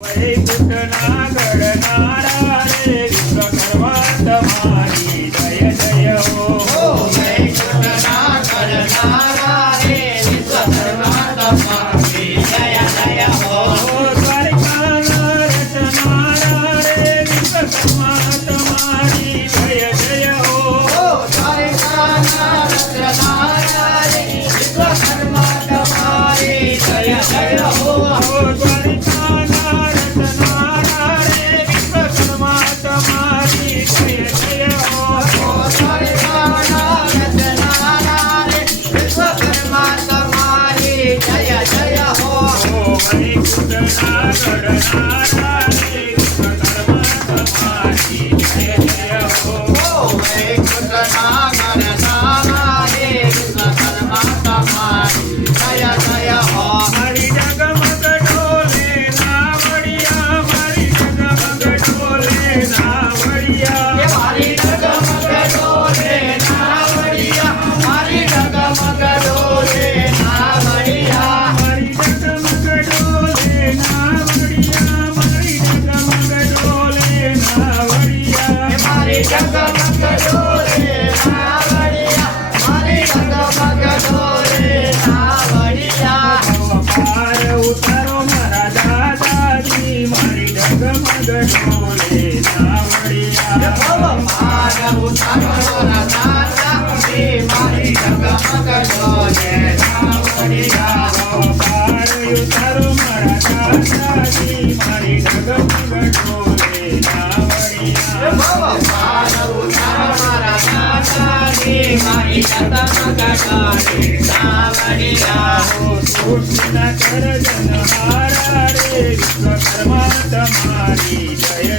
વૈકુંઠના ગણનારા રે વિશ્વકર્મા તમારી જય જય હો. વૈકુંઠના ગણનારા રે વિશ્વકર્મા તમારી જય જય હો. દ્વારિકાના રચનારા રે વિશ્વકર્મા તમારી જય જય હો. દ્વારિકાના રચનારા રે વિશ્વકર્મા તમારી જય જય હો. દ્વારિકાના રચનારા રે વિશ્વકર્મા તમારી જય જય હો. દ્વારિકાના રચનારા રે વિશ્વકર્મા તમારી જય જય હો. વૈકુંઠના ગણનારા રે વિશ્વકર્મા તમારી જય જય હો. વૈકુંઠના ગણનારા રે વિશ્વકર્મા તમારી જય જય હો. મારી જગમગ ડોલે નાવડિયા, મારી જગમગ ડોલે નાવડિયા. મારી ડગમગ ડોલે નાવડિયા, મારી ડગમગ ડોલે નાવડિયા. મારી જગમગ ડોલે નાવડિયા, મારી જગમગ ડોલે નાવડિયા. મારી ડગમગ ડોલે નાવડિયા, મારી ડગમગ ડોલે નાવડિયા. પાર ઉતારો મારા દાદાજી, મારી જગમગ ડોલે નાવડિયા. માર ઉતારો મારા દાદાજી, મારી ડગમગ ડોલે નાવડિયા. પાર ઉતારો મારા દાદાજી, મારી જગમગ ડોલે નાવડિયા. માર ઉતારો મારા દાદાજી, મારી ડગમગ ડોલે નાવડિયા. સૃષ્ટિના કરજનહારા રે વિશ્વકર્મા તમારી જય